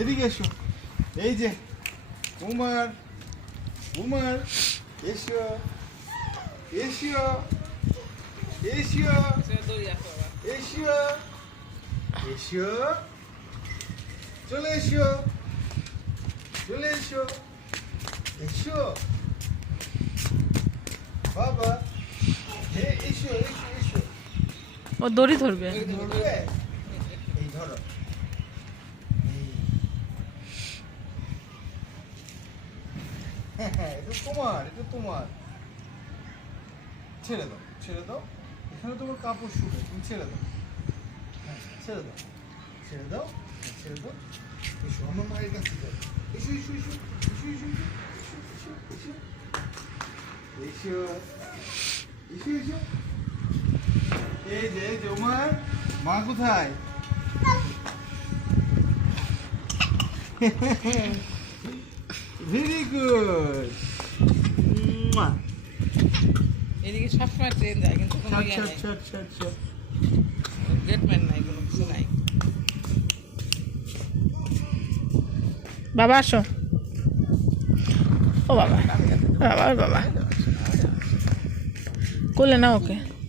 এদিকে এসো, এই যে উমার, উমার এসো এসো এসো এসো এসো, চলে এসো চলে এসো এসো বাবা, এসো এসো এসো। ও দড়ি ধরবে। ধরবে, এই ধরো, এটা তোমার, এটা তোমার। ছেড়ে দাও ছেড়ে দাও, এখানে তোমার কাপড় শুবে, তুমি ছেড়ে দাও, হ্যাঁ ছেড়ে দাও ছেড়ে দাও ছেড়ে দাও। এসো আমার মায়ের কাছে যাও, এসো এসো এসো এসো এসো এসো এসো এসো এসো এসো। এই যে উমার, মা কোথায়? Very good. এদিকে সবসময় ট্রেন যায় কিন্তু কোনো ইয়ে নেই, গেটম্যান নাই, কোনো কিছু নাই। বাবা আসো। ও বাবা বাবা বাবা কোলে না ওকে।